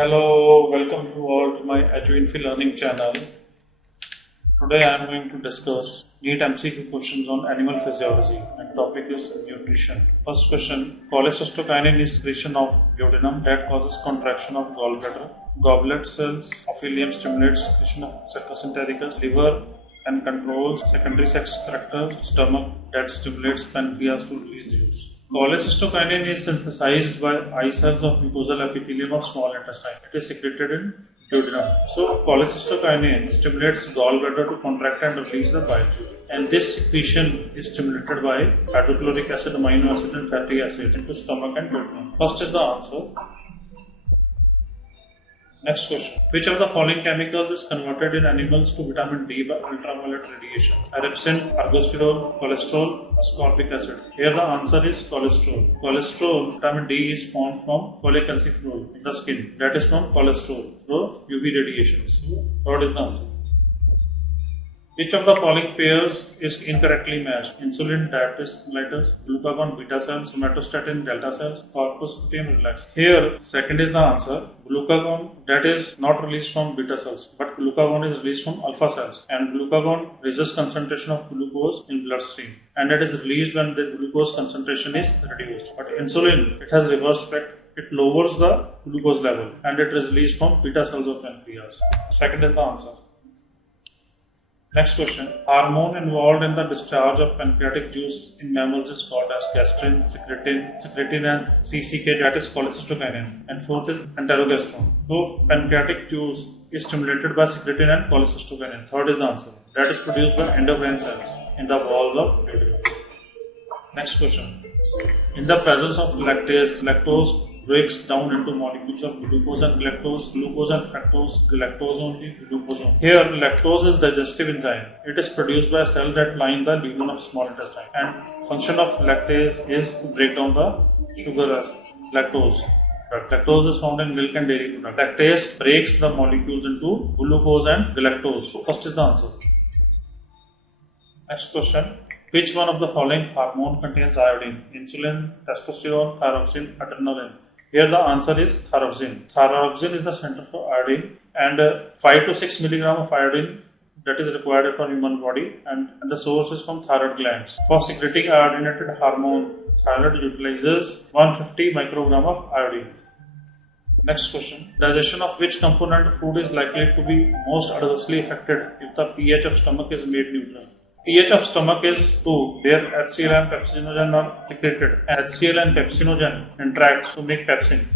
Hello, welcome you all to my EduInfi Learning channel. Today I am going to discuss NEET MCQ questions on animal physiology and topic is nutrition. First question, cholecystokinin is secretion of duodenum that causes contraction of gallbladder. Goblet cells of ileum stimulates secretion of secus entericus, liver and controls secondary sex characters, stomach that stimulates pancreas to release juice. Cholecystokinin is synthesized by eye cells of mucosal epithelium of small intestine. It is secreted in duodenum. So cholecystokinin stimulates gallbladder to contract and release the bile juice. And this secretion is stimulated by hydrochloric acid, amino acid and fatty acids into stomach and duodenum. First is the answer. Next question. Which of the following chemicals is converted in animals to vitamin D by ultraviolet radiation? Erepsin, ergosterol, cholesterol, ascorbic acid. Here the answer is cholesterol. Cholesterol, vitamin D is formed from cholecalciferol in the skin. That is from cholesterol through UV radiations. So third is the answer. Which of the following pairs is incorrectly matched? Insulin, diabetes mellitus, glucagon, beta cells, somatostatin, delta cells, corpus luteum, relax. Here, second is the answer. Glucagon, that is not released from beta cells, but glucagon is released from alpha cells. And glucagon raises concentration of glucose in bloodstream. And it is released when the glucose concentration is reduced. But insulin, it has reverse effect. It lowers the glucose level and it is released from beta cells of pancreas. Second is the answer. Next question. Hormone involved in the discharge of pancreatic juice in mammals is called as gastrin, secretin and CCK, that is cholecystokinin. And fourth is enterogestrone. So pancreatic juice is stimulated by secretin and cholecystokinin. Third is the answer. That is produced by endocrine cells in the walls of duodenum. Next question. In the presence of lactase, lactose breaks down into molecules of glucose and galactose, glucose and fructose, galactose only, glucose only. Here, lactose is digestive enzyme. It is produced by a cell that line the lumen of small intestine. And function of lactase is to break down the sugar as lactose. Lactose is found in milk and dairy products. Lactase breaks the molecules into glucose and galactose. So first is the answer. Next question. Which one of the following hormone contains iodine? Insulin, testosterone, thyroxine, adrenaline. Here the answer is thyroxine. Thyroxine is the center for iodine and 5 to 6 milligram of iodine that is required for human body and the source is from thyroid glands. For secreting iodinated hormone, thyroid utilizes 150 microgram of iodine. Next question. Digestion of which component of food is likely to be most adversely affected if the pH of stomach is made neutral? pH of stomach is 2, where HCl and pepsinogen are secreted. HCl and pepsinogen interacts to make pepsin.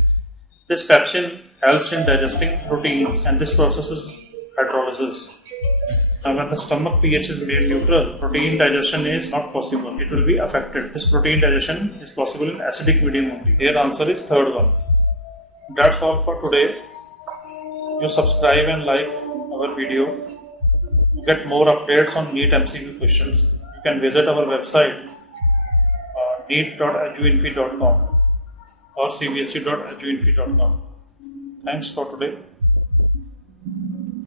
This pepsin helps in digesting proteins and this process is hydrolysis. Now when the stomach pH is made neutral, protein digestion is not possible. It will be affected. This protein digestion is possible in acidic medium only. Here answer is third one. That's all for today. You subscribe and like our video. To get more updates on NEET MCQ questions, you can visit our website neet.eduinfi.com or cbsc.eduinfi.com. Thanks for today.